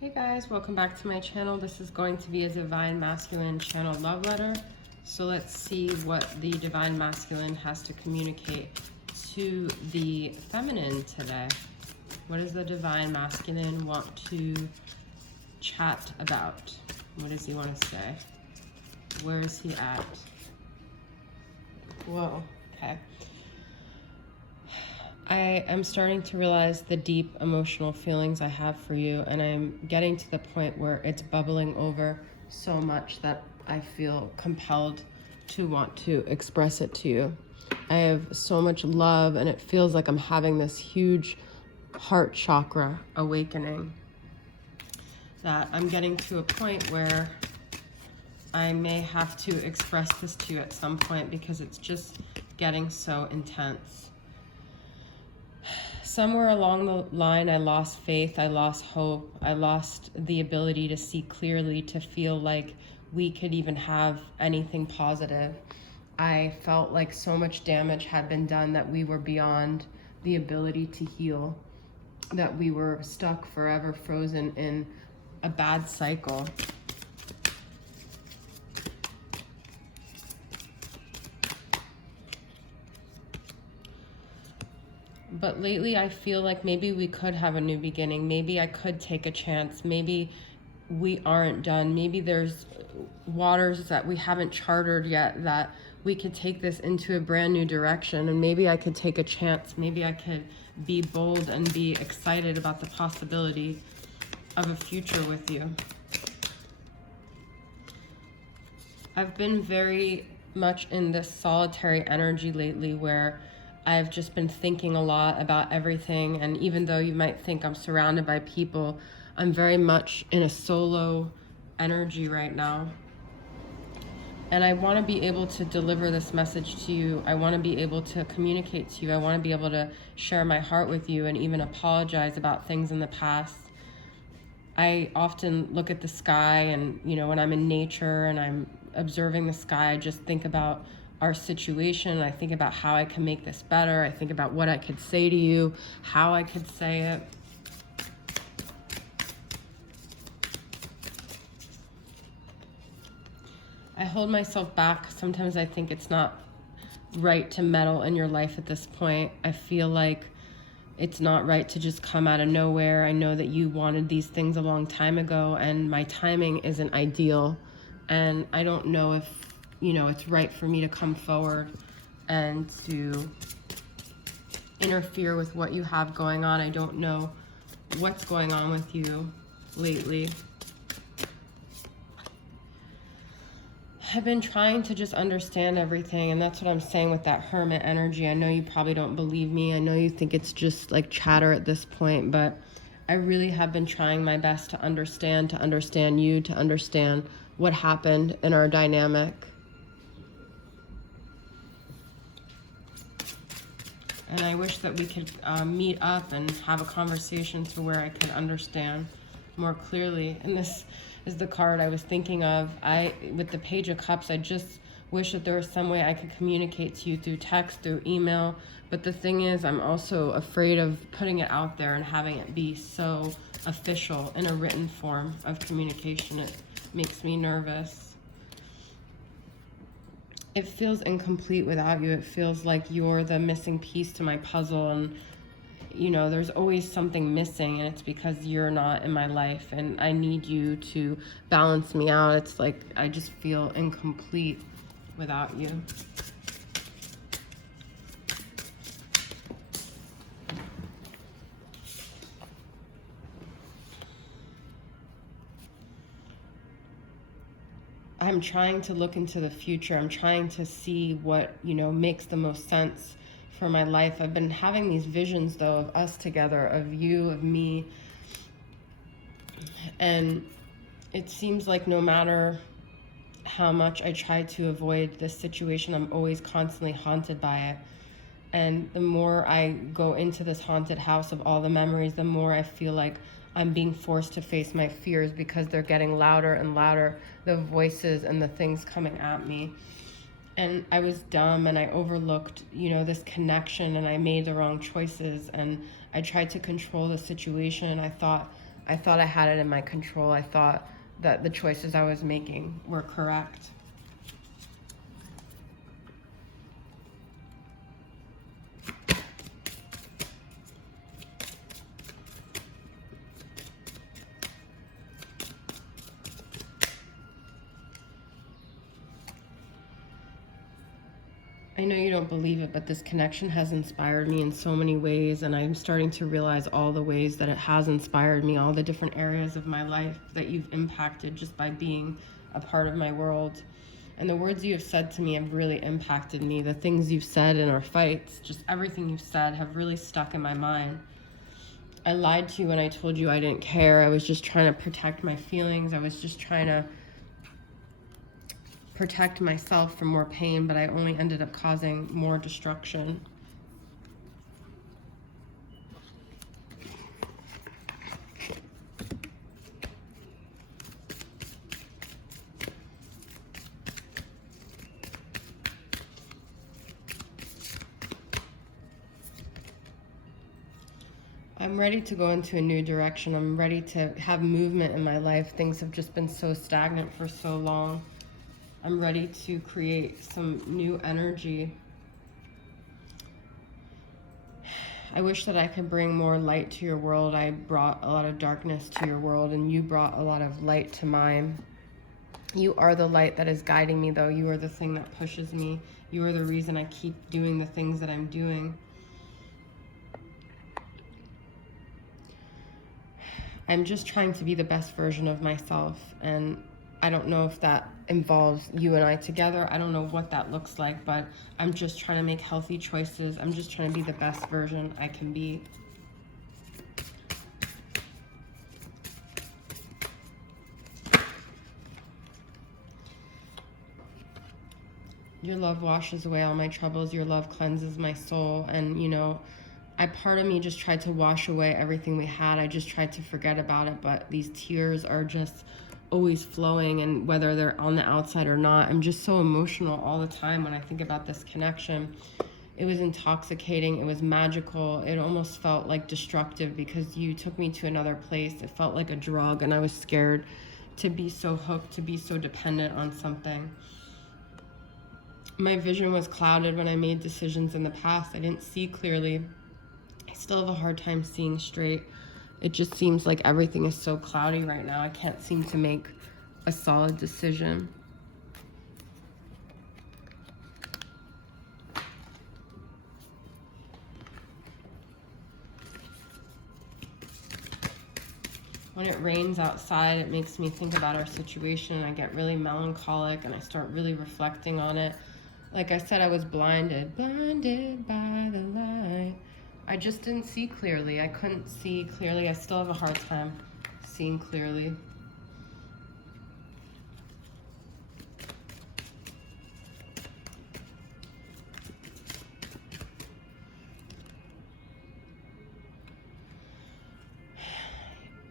Hey guys, welcome back to my channel. This is going to be a Divine Masculine channel love letter. So let's see what the Divine Masculine has to communicate to the feminine today. What does the Divine Masculine want to chat about? What does he want to say? Where is he at? Whoa, okay. I am starting to realize the deep emotional feelings I have for you, and I'm getting to the point where it's bubbling over so much that I feel compelled to want to express it to you. I have so much love, and it feels like I'm having this huge heart chakra awakening that I'm getting to a point where I may have to express this to you at some point because it's just getting so intense. Somewhere along the line, I lost faith, I lost hope, I lost the ability to see clearly, to feel like we could even have anything positive. I felt like so much damage had been done that we were beyond the ability to heal, that we were stuck forever frozen in a bad cycle. But lately I feel like maybe we could have a new beginning. Maybe I could take a chance. Maybe we aren't done. Maybe there's waters that we haven't chartered yet that we could take this into a brand new direction. And maybe I could take a chance. Maybe I could be bold and be excited about the possibility of a future with you. I've been very much in this solitary energy lately where I've just been thinking a lot about everything, and even though you might think I'm surrounded by people, I'm very much in a solo energy right now. And I want to be able to deliver this message to you. I want to be able to communicate to you. I want to be able to share my heart with you and even apologize about things in the past. I often look at the sky and, when I'm in nature and I'm observing the sky, I just think about our situation. I think about how I can make this better. I think about what I could say to you, how I could say it. I hold myself back. Sometimes I think it's not right to meddle in your life at this point. I feel like it's not right to just come out of nowhere. I know that you wanted these things a long time ago, and my timing isn't ideal. And I don't know if it's right for me to come forward and to interfere with what you have going on. I don't know what's going on with you lately. I've been trying to just understand everything, and that's what I'm saying with that hermit energy. I know you probably don't believe me. I know you think it's just like chatter at this point, but I really have been trying my best to understand you, to understand what happened in our dynamic. And I wish that we could meet up and have a conversation to where I could understand more clearly. And this is the card I was thinking of. With the Page of Cups, I just wish that there was some way I could communicate to you through text, through email. But the thing is, I'm also afraid of putting it out there and having it be so official in a written form of communication. It makes me nervous. It feels incomplete without you. It feels like you're the missing piece to my puzzle, and there's always something missing, and it's because you're not in my life, and I need you to balance me out. It's like I just feel incomplete without you. I'm trying to look into the future. I'm trying to see what, makes the most sense for my life. I've been having these visions, though, of us together, of you, of me. And it seems like no matter how much I try to avoid this situation, I'm always constantly haunted by it. And the more I go into this haunted house of all the memories, the more I feel like I'm being forced to face my fears because they're getting louder and louder, the voices and the things coming at me. And I was dumb, and I overlooked, this connection, and I made the wrong choices, and I tried to control the situation. I thought I thought I had it in my control. I thought that the choices I was making were correct. I know you don't believe it, but this connection has inspired me in so many ways, and I'm starting to realize all the ways that it has inspired me, all the different areas of my life that you've impacted just by being a part of my world. And the words you have said to me have really impacted me. The things you've said in our fights, just everything you've said, have really stuck in my mind. I lied to you when I told you I didn't care. I was just trying to protect my feelings. I was just trying to protect myself from more pain, but I only ended up causing more destruction. I'm ready to go into a new direction. I'm ready to have movement in my life. Things have just been so stagnant for so long. I'm ready to create some new energy. I wish that I could bring more light to your world. I brought a lot of darkness to your world, and you brought a lot of light to mine. You are the light that is guiding me, though. You are the thing that pushes me. You are the reason I keep doing the things that I'm doing. I'm just trying to be the best version of myself, and I don't know if that involves you and I together. I don't know what that looks like, but I'm just trying to make healthy choices. I'm just trying to be the best version I can be. Your love washes away all my troubles. Your love cleanses my soul. And, you know, part of me just tried to wash away everything we had. I just tried to forget about it, but these tears are just always flowing, and whether they're on the outside or not, I'm just so emotional all the time when I think about this connection. It was intoxicating. It was magical. It almost felt like destructive because you took me to another place. It felt like a drug, and I was scared to be so hooked, to be so dependent on something. My vision was clouded when I made decisions in the past. I didn't see clearly. I still have a hard time seeing straight. It just seems like everything is so cloudy right now. I can't seem to make a solid decision. When it rains outside, it makes me think about our situation, and I get really melancholic, and I start really reflecting on it. Like I said, I was blinded by the light. I just didn't see clearly. I couldn't see clearly. I still have a hard time seeing clearly.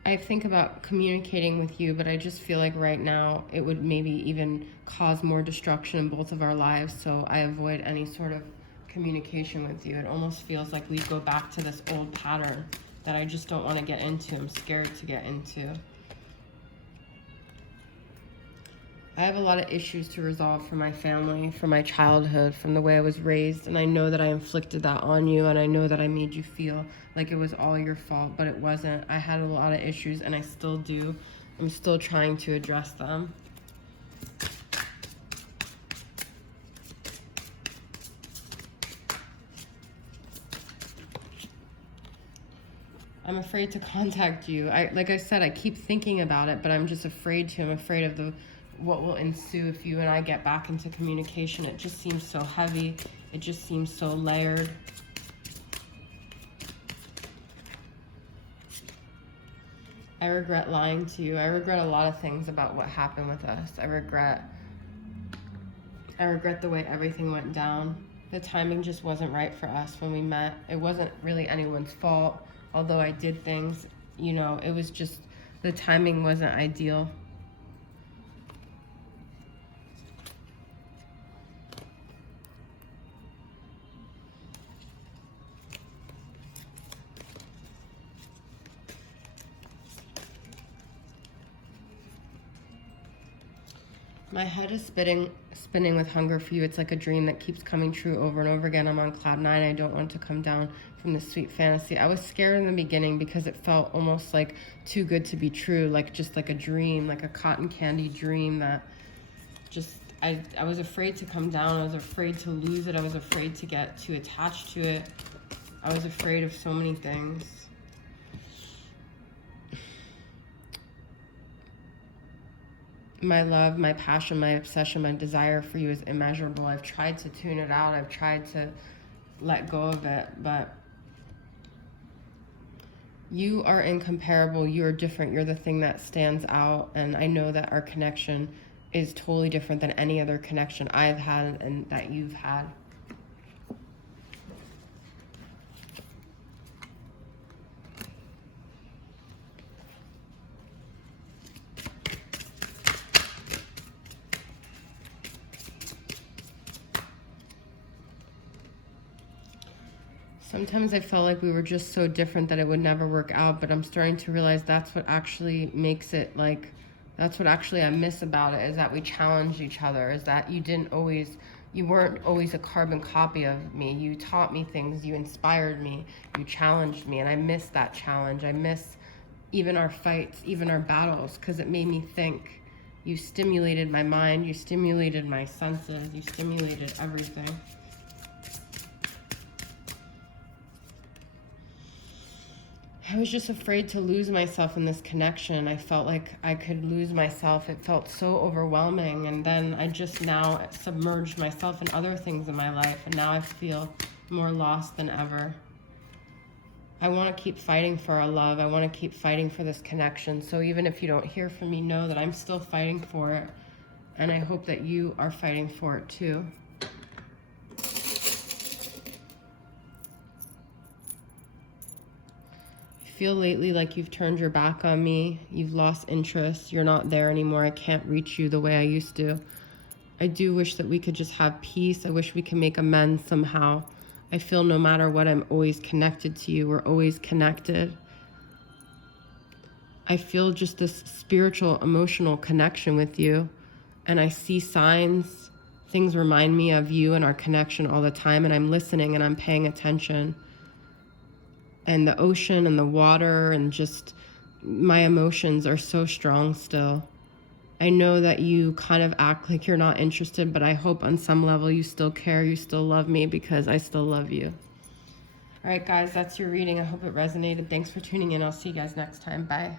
I think about communicating with you, but I just feel like right now it would maybe even cause more destruction in both of our lives, so I avoid any sort of communication with you. It almost feels like we go back to this old pattern that I just don't want to get into. I'm scared to get into. I have a lot of issues to resolve from my family, from my childhood, from the way I was raised, and I know that I inflicted that on you, and I know that I made you feel like it was all your fault, but it wasn't. I had a lot of issues, and I still do. I'm still trying to address them. I'm afraid to contact you. Like I said, I keep thinking about it, but I'm just afraid to. I'm afraid of what will ensue if you and I get back into communication. It just seems so heavy. It just seems so layered. I regret lying to you. I regret a lot of things about what happened with us. I regret the way everything went down. The timing just wasn't right for us when we met. It wasn't really anyone's fault, although I did things, you know, it was just, the timing wasn't ideal. My head is spinning with hunger for you. It's like a dream that keeps coming true over and over again. I'm on cloud nine. I don't want to come down from this sweet fantasy. I was scared in the beginning because it felt almost like too good to be true, like just like a dream, like a cotton candy dream that just, I was afraid to come down. I was afraid to lose it. I was afraid to get too attached to it. I was afraid of so many things. My love, my passion, my obsession, my desire for you is immeasurable. I've tried to tune it out. I've tried to let go of it, but you are incomparable. You are different. You're the thing that stands out. And I know that our connection is totally different than any other connection I've had and that you've had. Sometimes I felt like we were just so different that it would never work out, but I'm starting to realize that's what actually makes it, like, that's what actually I miss about it, is that we challenged each other, is that you weren't always a carbon copy of me. You taught me things, you inspired me, you challenged me, and I miss that challenge. I miss even our fights, even our battles, because it made me think. You stimulated my mind, you stimulated my senses, you stimulated everything. I was just afraid to lose myself in this connection. I felt like I could lose myself. It felt so overwhelming. And then I just now submerged myself in other things in my life. And now I feel more lost than ever. I want to keep fighting for our love. I want to keep fighting for this connection. So even if you don't hear from me, know that I'm still fighting for it. And I hope that you are fighting for it too. Feel lately like you've turned your back on me. You've lost interest. You're not there anymore. I can't reach you the way I used to. I do wish that we could just have peace. I wish we could make amends somehow. I feel no matter what, I'm always connected to you. We're always connected. I feel just this spiritual, emotional connection with you. And I see signs. Things remind me of you and our connection all the time. And I'm listening and I'm paying attention. And the ocean and the water and just my emotions are so strong still. I know that you kind of act like you're not interested, but I hope on some level you still care, you still love me, because I still love you. All right, guys, that's your reading. I hope it resonated. Thanks for tuning in. I'll see you guys next time. Bye.